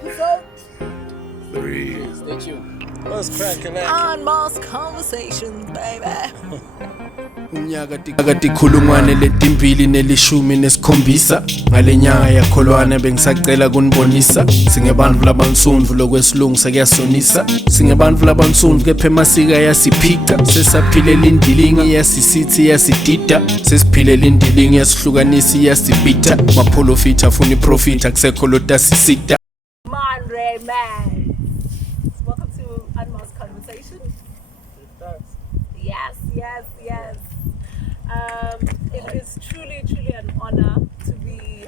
episode 3. Stay tuned. What's cracking on Mouse Conversations, baby. Unyaka tikhulungwane letimbili nelishumi nesikhombisa ngale nyanga yakholwane bengisacela kunibonisa singebantfu labansundvu lokwesilungu sekuyasonisa singebantfu labansundvu kepha emasika yasiphica sesaphilela indilingi yasisithi yasidida sesiphilela indilingi yasihlukanisa yasibita maprofit afuna iprofit akusekho lotasisida. Maan Ray Mags. Welcome to Unmouse Conversations. Yes. It is truly an honor to be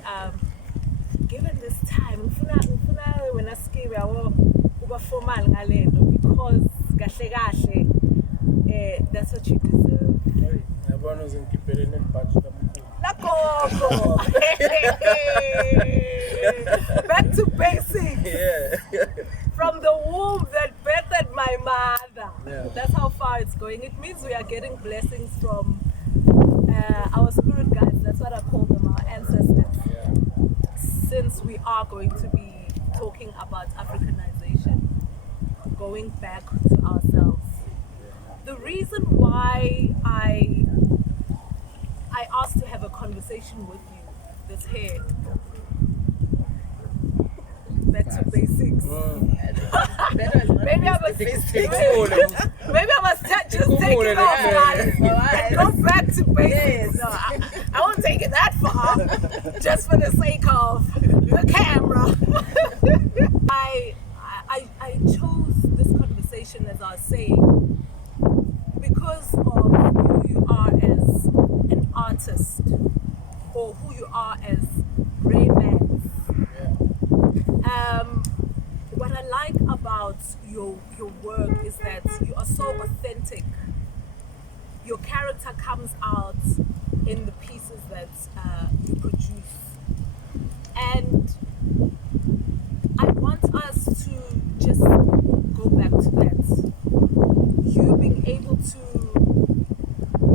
given this time. Ngifuna wena skiwe yawo uba formal ngalento because kahle that's what you deserve. Yabona uzingiphelele nebudget kaMkhulu. Lakho. Back to basics. Yeah. From the womb that birthed my mother. Yeah. That's how far it's going. It means we are getting blessings from our spirit guides. That's what I call them, our ancestors. Yeah. Since we are going to be talking about Africanization, going back to ourselves. The reason why I asked to have a conversation with you this here. Back to basics. Maybe I must just take it off and go back to basics. No, I won't take it that far, just for the sake of the camera. I chose this conversation, as I was saying, because of who you are as an artist, or who you are as Ray Mags. What I like about your work is that you are so authentic. Your character comes out in the pieces that you produce. And I want us to just go back to that. You being able to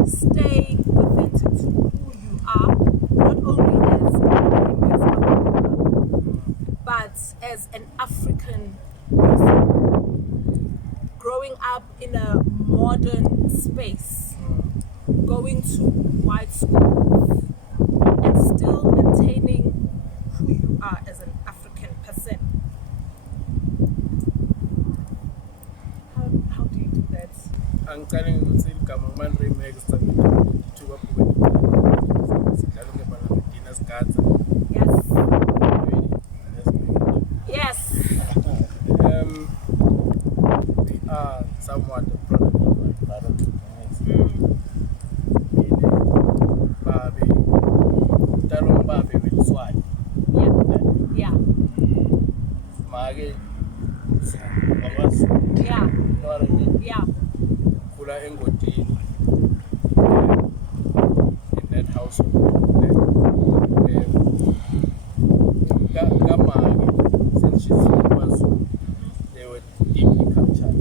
stay authentic to who you are, not only as but as an African person, growing up in a modern space, going to white schools, and still maintaining who you are as an African person. How do you do that? I'm telling you, Maan Ray Mags Yes. We are somewhat a product of our environment. Babe will swat. Yeah. Mage, was. Yeah. You know what I mean? Yeah. Kula Engotini in that household. Gamage, since she's was, they were deeply cultured.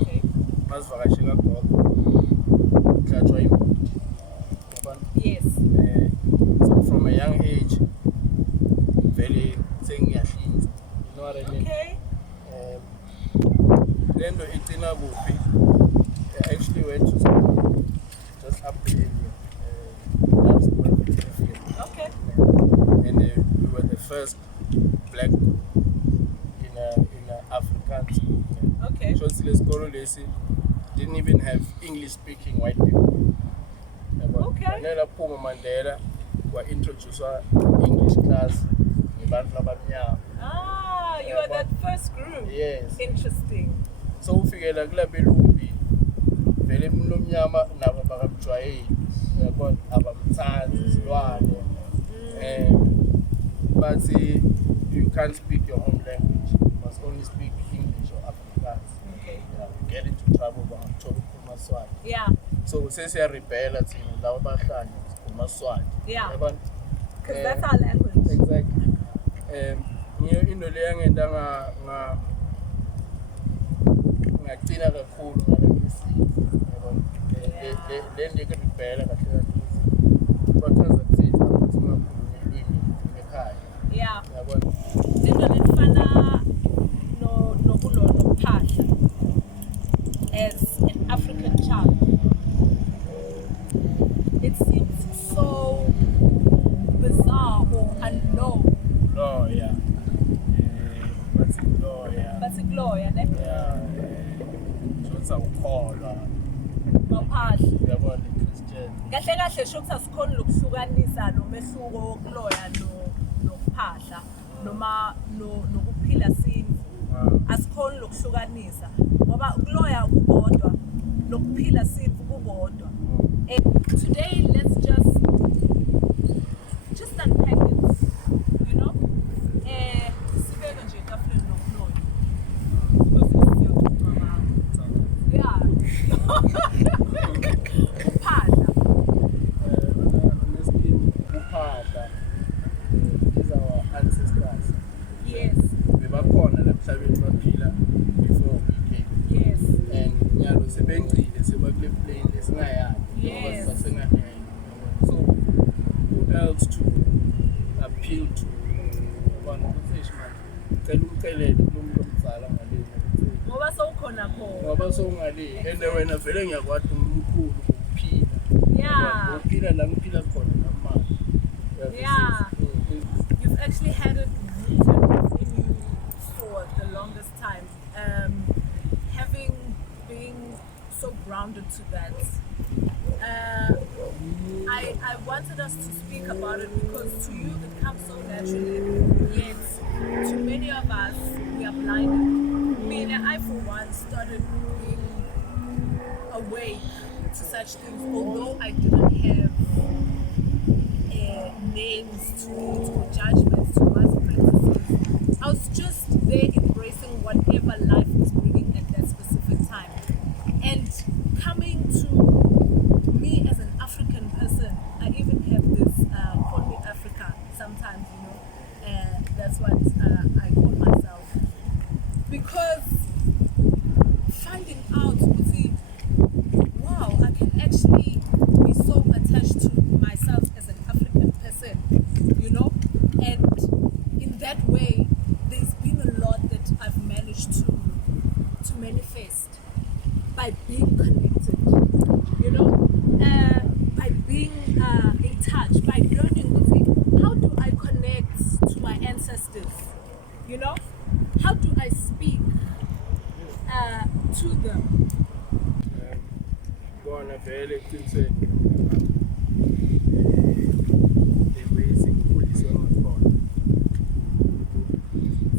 Okay. Mas vakashika gogo, kutlatshwa imbuti. Yes. So from a young age, very sengiyahlinza. You know what I mean? Okay. Then the Itina Bupi, I actually went to school just up the area. Okay. And we were the first black group in a African school. Okay. So Lesi didn't even have English-speaking white people. Okay. Manela Puma Mandela were introduced to English class. Ah, you are that first group. Yes. Interesting. So ufikela kula belumbi vele mlomnyama nabo bakamjwayeli yabona abamthandi silwane but you can't speak your own language, you must only speak English or Afrikaans. Okay. You get into trouble bangathola ukukhuluma Swati. Yeah. So sesiya rebella thina labo bahlanje ukukhuluma Swati. Yeah. Yabona Because that's our language. Exactly. Ngiyo into leyo ngenta ngagcina kakhulu ngalesimo yabona le nto ekurebella kahle kahle bachaza kuthina ukuthi ungakhulumi ulwimi ekhaya Yeah. Yabona. Into lefana nokuphahla as an African child. It seems so bizarre or unknown. No, yeah. But no, yeah. But Gloria, ne? Yeah. Shotsa ukholwa. Maphahla. Yabona Christian. Kahle kahle shokuthi asikhoni lokuhlukanisa nomehluko wokloya nokuphahla noma nokuphila sini. Asikhoni lokuhlukanisa ngoba ukloya kukodwa nokuphila sini kukodwa. Today let's just unpack it, you know? Sibeke nje etafuleni nokloya. Yeah. Uphahla. These are our ancestors. Yes. Bebakhona la emhlabeni baphila before we came. Yes. And nyalo sebengcile sebakule plane lesingayazi. Yes. So who else to appeal to? Abantu ukuthi manje cela umcelele kumuntu omzala ngale. Ngoba sowukhona khona. Ngoba sowungale and wena vele ngiyakwazi umkhulu ukuphila. Yeah. Uphila la ngiphila khona namanje. Yeah. You've actually had it rooted in you for the longest time. Being so grounded to that. I wanted us to speak about it because to you it comes so naturally. Yet to many of us we are blinded. Me and I for one started being awake to such things, although I didn't have names to it or judgments towards practices. I was just there embracing whatever life was bringing at that specific time. And coming to me as an African person, I even have this call me Africa sometimes, you know, that's what I call myself. Because finding out, wow, I can actually be so attached to myself as an African person, you know, and in that way, there's been a lot that I've managed to manifest by being connected, you know, by being in touch, by learning, how do I connect to my ancestors, you know, how do I speak to them? Bona vele eqinisweni besikhulise amakhona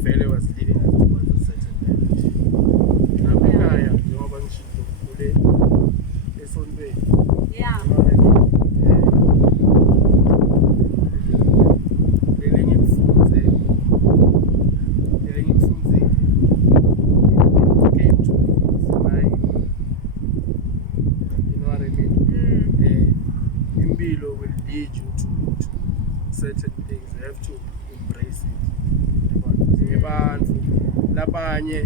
vele was leading us towards a certain direction. Nami ekhaya njengoba ngishilo kule esontweni. Yeah. You know what I mean? Lelinye kufunze came to my, you know what I mean? Impilo will lead you to certain things. You have to embrace it. Labanye,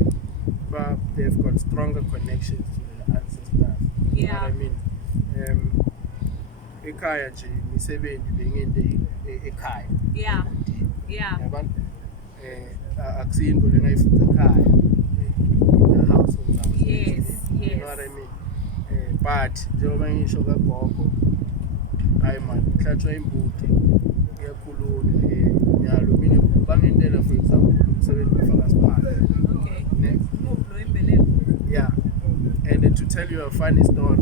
they've got stronger connections to their ancestors. You know what I mean? Ekhaya nje imisebenzi bengende ekhaya. Yeah. Yeah. Yabona? Akusinto lengayifunda ekhaya. In the households I was raised in. You know what I mean? But njengoba ngisho kagogo, hayi man, kuhlatshwa imbuti iyakhuluma nyalo mina bangindela for example umsebenzi ufaka siphala. Okay. Next. Move. Yeah. And to tell you a funny story,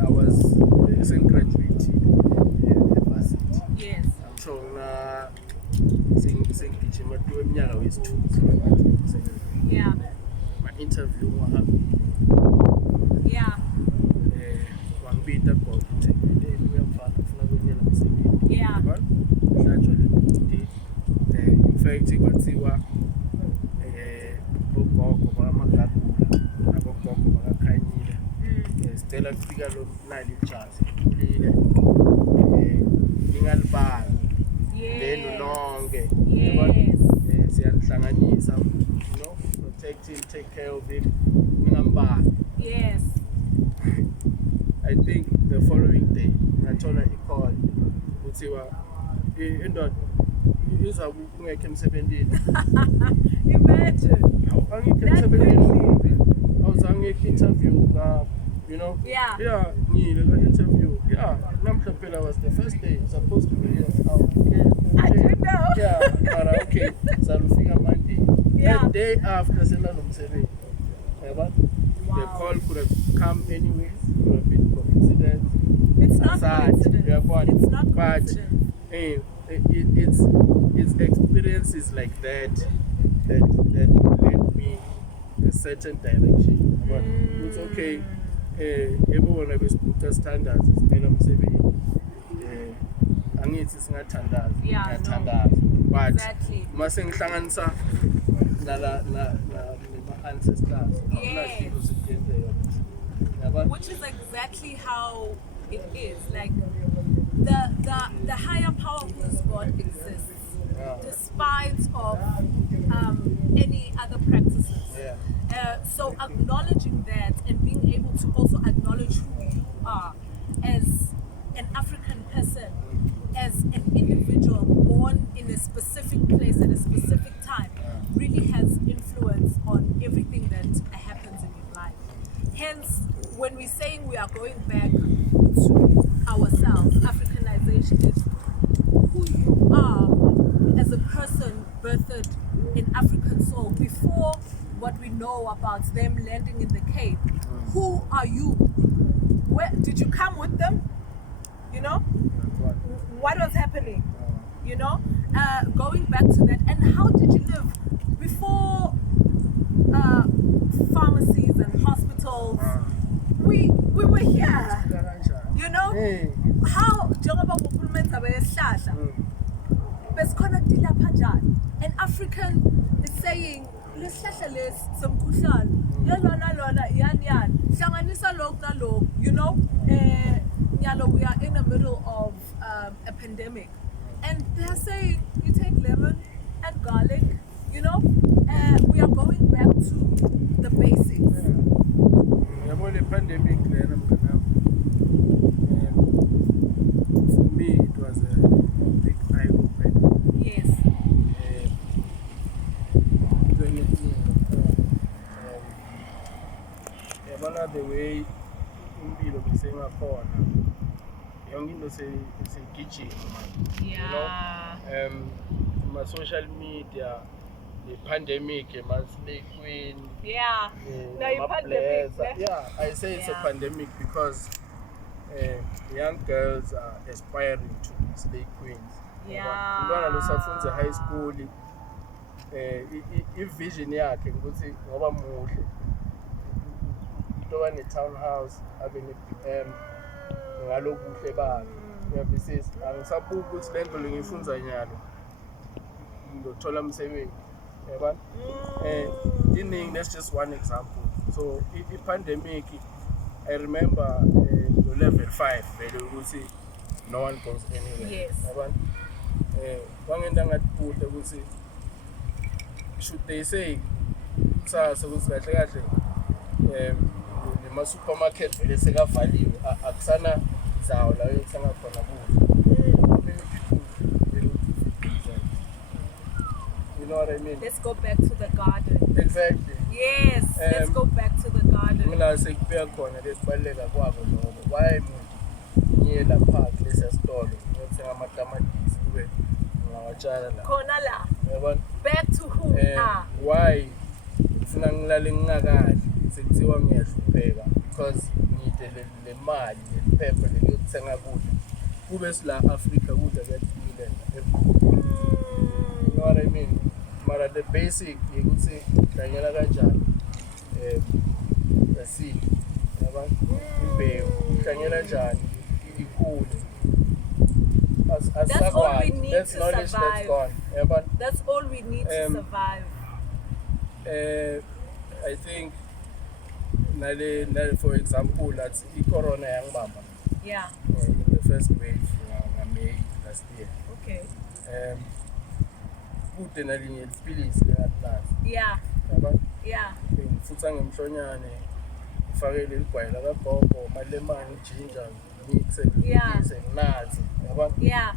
I was graduating university. Yes. I'm sure sengigijima eminyaka wesithu. Yeah. My interview wahambile. Yeah. Wangibita gogo ukuthi uyamfana ufuna kwenyela umsebenzi. Yeah. Kuhlatshwa le mbuti. In fact kwathiwa ogogo bakamagagula nabogogo bakakhanyile. Sicela kufika lo nali ijazi kulile. Ningalibali. Lelo lonke. Yes. Siyanhlanganisa, you know, protect him, take care of him. Ningambali. Yes. I think the following day, Natona called, kuthiwa indoda izabe ungekho emsebenzini. Imagine. Angikho emsebenzini. Awuzange interview you know. Yeah. Yeah, ngile interview. Yeah, namhla phela was the first day supposed to be here. Oh, okay. I didn't know. Yeah, but okay. Salufika Monday. Yeah. The day after senalomsebenzi. Yaba? The call could have come anyways. Could have been coincidence. It's not coincidence. Yeah, It's not but coincidence. it's experiences like that led me a certain direction. But it's okay. Everyone has put standards. Kumele umsebenzi. Angithi singathandazi. Yeah, Ngiyathandaza. But exactly. mase ngihlanganisa la ancestors. Yes. Which is exactly how it is. Like the higher power who is God exists, despite of any other practices. Yeah. So acknowledging that and being able to also acknowledge who you are as an African person, as an individual born in a specific place at a specific time, really has influence on everything that happens in your life. Hence, when we're saying we are going back to ourselves, Africanization is who you are as a person birthed in African soul before what we know about them landing in the Cape. Who are you? Where did you come with them? You know? What was happening? You know? Going back to that, and how did you live before pharmacies and hospitals? We were here. You know? How njengoba uhulumeni abehlahla besikhonekti lapha njani. An African is saying lesihlahla lesi semkhuhlane lona yani hlanganisa lokhu nalokhu, you know. Nyalo, we are in the middle of a pandemic, and they're saying you take lemon and garlic, you know. We are going back to the basics. The pandemic, for me, it was a big eye opener. Yes. One of the way impilo besengakhona yonke into seyigijima. Yeah. You know, my social media, the pandemic, Slay Queen. Yeah. No, you pandemic. Yeah, I say it's a pandemic because young girls are aspiring to be Slay Queens. Yeah. Umntwana losafunza high school, i-vision yakhe ukuthi ngoba muhle into ne-townhouse abe ne-BM ngalobuhle bakhe. Uyavisisa, angisabuki ukuthi le nto ngiyifunza nyalo ngizothola umsebenzi. Yabona? Iningi, that's just one example. So i-pandemic, I remember level 5 vele ukuthi no one goes anywhere. Yes. Yabona? Kwangenta ngathi ukuthi should they say kusasa ukuthi kahle kahle nema-supermarket vele sekavaliwe akusana zawo la yokuthenga khona kudla. You know what I mean? Let's go back to the garden. Exactly. Yes, let's go back to the garden. Mina sekubuya khona lesibaleka kwabo lokho. Why ngiye lapha kulesi store ngiyothenga amatamatisi kube ngawatshala la. Khona la. Yabona? Back to who we are. Why ufuna ngilale ngingakadli sekuthiwa ngiyahlupheka because ngide le mali lephepha leliyothenga kudla. Kube sila Africa kudla kuyathile. You know what I mean? Mara the basic ukuthi uhlanyela kanjani seed, yabona, imbewu uhlanyela kanjani ikhule. That's all we need to survive. That's gone. Yabona? That's all we need to survive. I think for example that's corona yangibamba. Yeah. In the first wave May last year. Okay. Kude nalinye ipilisi lengatlazi. Yeah. Yabona? Yeah. Ngifutha ngemhlonyane ngifakele igwayi lakagogo, malemani, ginger, mixe, nginazi, yabona? Yeah.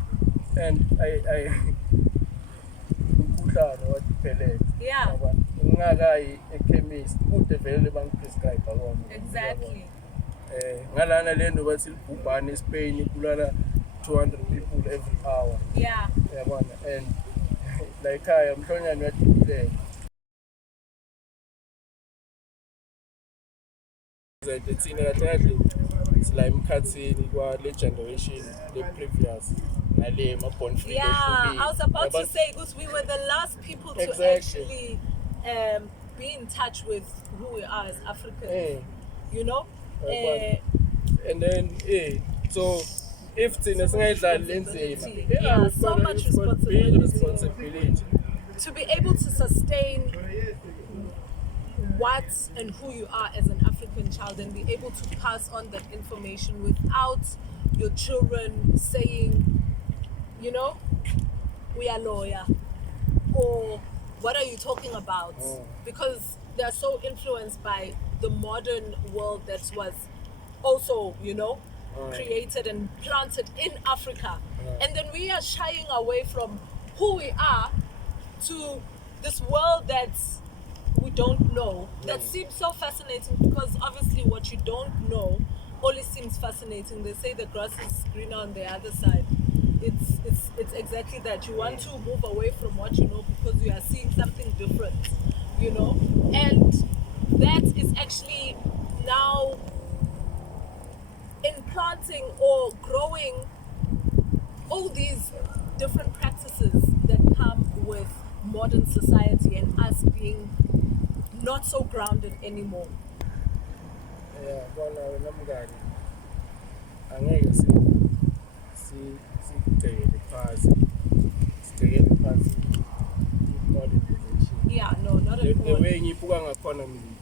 and I umkhuhlane wadiphelele. Yeah. Ngingakayi ekhemist kude vele bangiprescribe akona. Exactly. Ngalana lento bathi ubhubhane eSpain kulala 200 people every hour. Yeah. Yabona, and like ekhaya mhlonyane wadiphelele. Thina kahle sila emkhathini kwa le generation the previous nale ma born free. Yeah, I was about to say because we were the last people to actually be in touch with who we are as Africans. You know? And then so if thina singayidlali lenzima, yeah, so much responsibility to be able to sustain what and who you are as an African child and be able to pass on that information without your children saying, you know, we are lawyer, or what are you talking about? Because they are so influenced by the modern world that was also, you know, created and planted in Africa. And then we are shying away from who we are to this world that we don't know, that seems so fascinating, because obviously what you don't know only seems fascinating. They say the grass is greener on the other side. It's exactly that. You want to move away from what you know because you are seeing something different, you know, and that is actually now implanting or growing all these different practices that come with modern society and us being not so grounded anymore. Yeah, bona namngani angeke sibhekele phansi modernization. Yeah, no, not at all. The way ngibuka ngakhona mina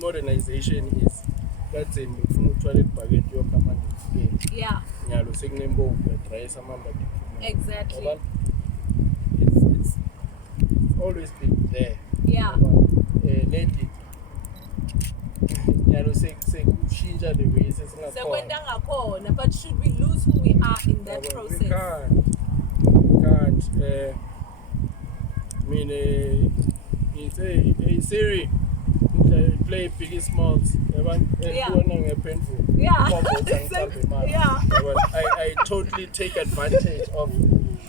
modernization is that's in ufuna uthwala ibhakethi yokhama nje. Yeah. Nyalo sekunembovu edress amamba. Exactly. It's always been there. Yeah. Lately nyalo sekushintsha the way sekwenda ngakhona, but should we lose who we are in that process? We can't. I mean, it's a Siri, play Biggie Smalls. Yeah. Yeah. I totally take advantage of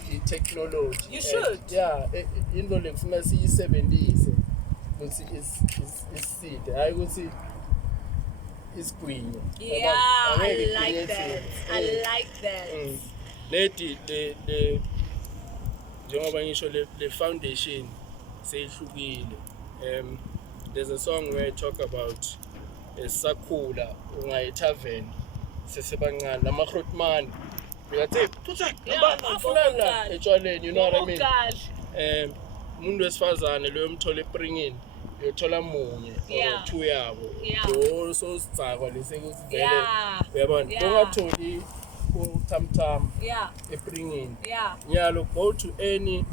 the technology. You should. Yeah, into lekufuna siyisebenzise ukuthi iside. Hayi ukuthi isigwinye. Yeah, I like that. I like that. Lady the njengoba ngisho le foundation seyihlukile. There's a song where I talk about sakhula ungayi tavern sesebancane lamahrotman uyathi putha afuna etshwaleni, you know what I mean. Umuntu wesifazane lo yomthola ePringini uyothola munye or two yabo lo so sicakwa lesekuthi vele uyabona ungatholi utamtam ePringini nyalo go to any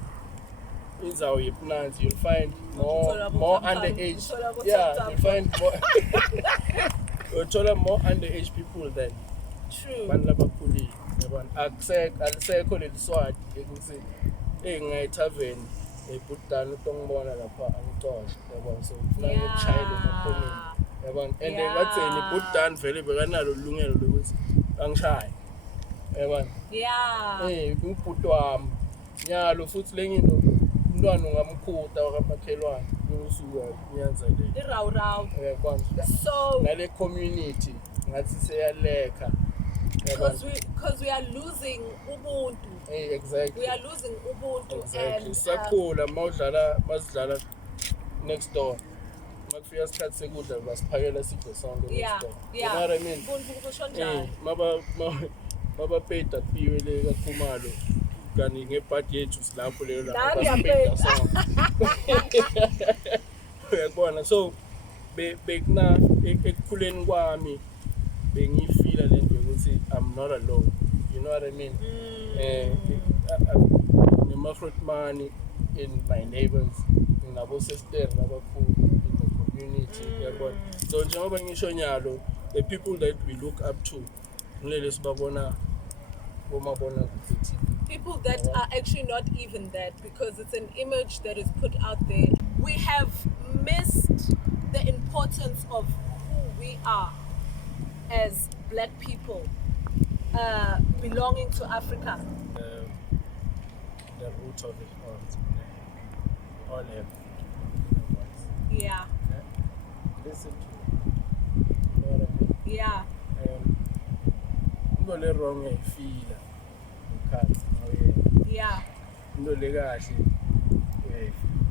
indzawo yeplanzi you'll find more underage. Yeah, you'll find more uthola more underage people than true bantu labakhulile yabona. Alisekho leliswati ukuthi ngayi tavern ebhudana utongibona lapha angixoshe yabona, so ufuna ukuchayela emakhoneni yabona, and ngatheni ibhudana vele bekanalo ulungelo lokuthi angishaya yabona. Ubhuti wami nyalo futhi lenginto umntwana ungamkhuta wakamakhelwane usuka nyanza le irawu yabona. So nale community ngathi seyaleka because we are losing ubuntu. Exactly. We are losing ubuntu. Exactly. And sakhula masidlala next door makufika isikhathi sekudla basiphakela sidle sonke next door. You know what I mean? Mabapeta piwe le kakhumalo kani ngebhadi yethu silapho leyo lapho sonke. Uyabona, so bekuna ekukhuleni kwami bengifila lento ukuthi I'm not alone. You know what I mean? Money in my neighbors, in nabo sister, nabakhulu in the community. Yabona. So njengoba ngisho nyalo, the people that we look up to ngilele sibabona bomabona kuthi people that are actually not even that, because it's an image that is put out there. We have missed the importance of who we are as black people, belonging to Africa. The root of it all. We all have voice. Yeah. Listen to it. You know what I mean? Yeah. Into le wrong uyayifila ukhathi Yeah. into le kahle uyayifila.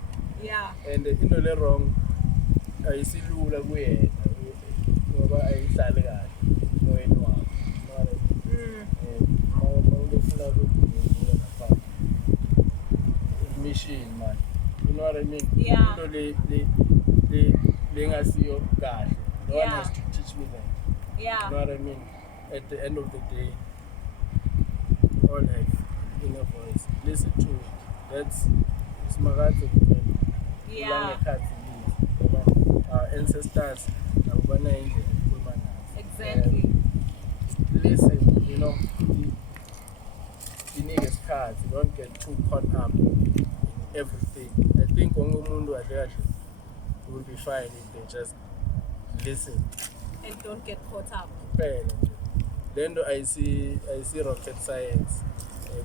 Yeah. And into le wrong ayisilula kuyena ngoba ayihlali kahle noyeni wakhe. Mawufuna ukudlula lapha mission man, you know what I mean? Yeah. Into le ngasiyo kahle. No one Yeah. has to teach me that. Yeah. You know what I mean? At the end of the day, all have inner voice. Listen to it. That's Smarate. Yeah. Our ancestors, Exactly. Listen, you know, the niggas cards, don't get too caught up in everything. I think Mundu will be fine if they just listen. And don't get caught up. Then I see rocket science.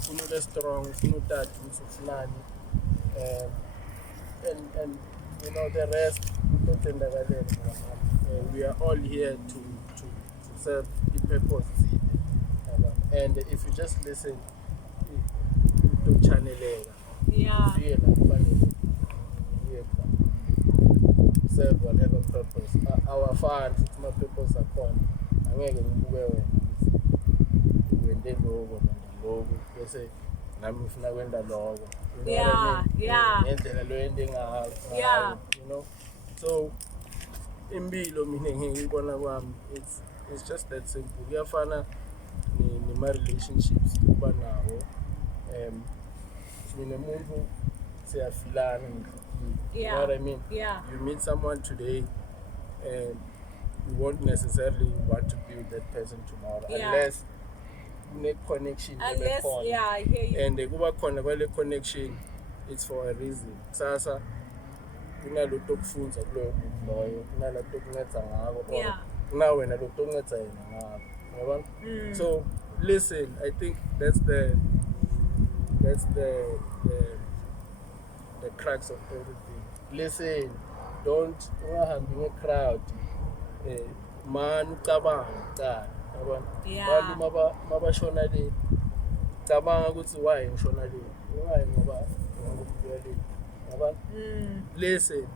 Kunu strong, kunu that, and you know the rest. We are all here to serve the purpose. And if you just listen to channel, Yeah. serve whatever purpose. Our fans, it's my purpose upon. Angeke ngibuke wena ukuthi wende lokho lokho bese nami ngifuna kwenda lokho. Yeah, yeah. Ngendlela lo yende ngayo. Yeah. You know. So impilo mina ngiyibona kwami it's just that simple. Kuyafana ni my relationships kuba nawo. Mina umuntu siyafilana. You know what I mean? Yeah. You meet someone today and you won't necessarily want to be with that person tomorrow unless you make connection. Unless, yeah, I hear you. And kuba khona kwale connection, it's for a reason. Sasa kunalokho okufunza kuloyo muntu loyo, kunalokho okunceda ngako, kuna wena lokho okunceda yena ngako. Yabona? So listen, I think that's the crux of everything. Listen, don't ungahambi nge-crowd. Man ucabanga kuqala, yabona? Abantu mabashona le cabanga ukuthi why ngishona le. Why ngoba ngikubuya le. Yabona? Listen,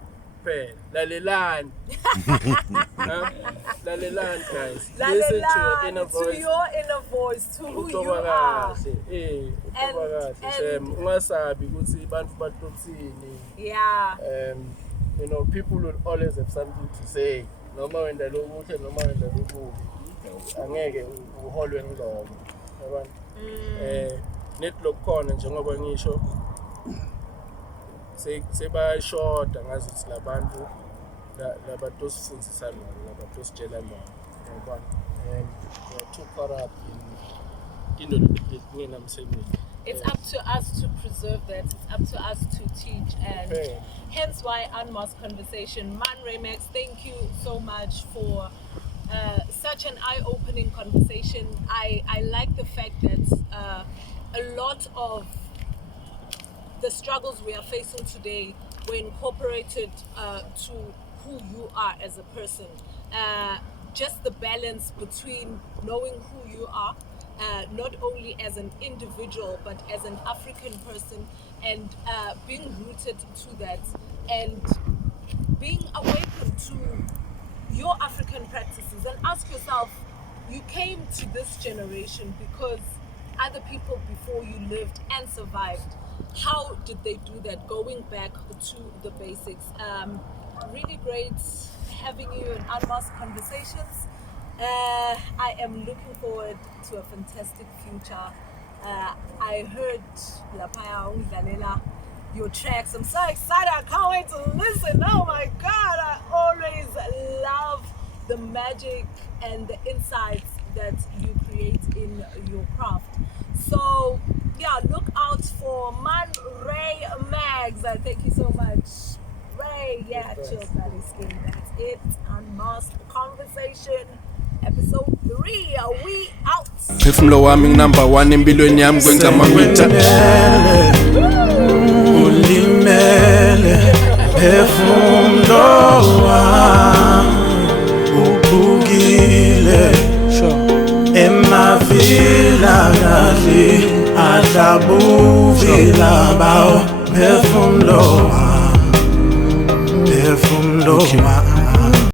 phela lalelani. Lalelani guys. Listen to your inner voice. To your inner voice, to who you are. Ungasabi ukuthi abantu batotsini. Yeah. You know, people will always have something to say. Noma wenda lokuhle noma wenda lokubi. Angeke uholwe ngiloko. Yabona? Net lokhona njengoba ngisho sebayashoda ngazi ukuthi labantu labatosifundisa lona labatositshela lona. Yabona? And they're too caught up in into. It's up to us to preserve that. It's up to us to teach, and hence why Unmasked Conversation. Maan Ray Mags, thank you so much for such an eye-opening conversation. I like the fact that a lot of the struggles we are facing today were incorporated to who you are as a person. Just the balance between knowing who you are, not only as an individual but as an African person, and being rooted to that, and being awakened to your African practices. And ask yourself, you came to this generation because other people before you lived and survived. How did they do that? Going back to the basics. Really great having you in Unmasked Conversations. I am looking forward to a fantastic future. I heard Lapaya Ungdalela, your tracks. I'm so excited. I can't wait to listen. Oh my God. I always love the magic and the insights that you create in your craft. So yeah, look out for Maan Ray Mags. Thank you so much, Ray. Yeah, chill, bloody skin. That's it. Unmasked Conversation, episode 3. We out. Phefumlo wami number 1 empilweni yami kwenza amamita. Ulimele phefumlo wami uphukile emavila kahle adabuvila bawo phefumlo wami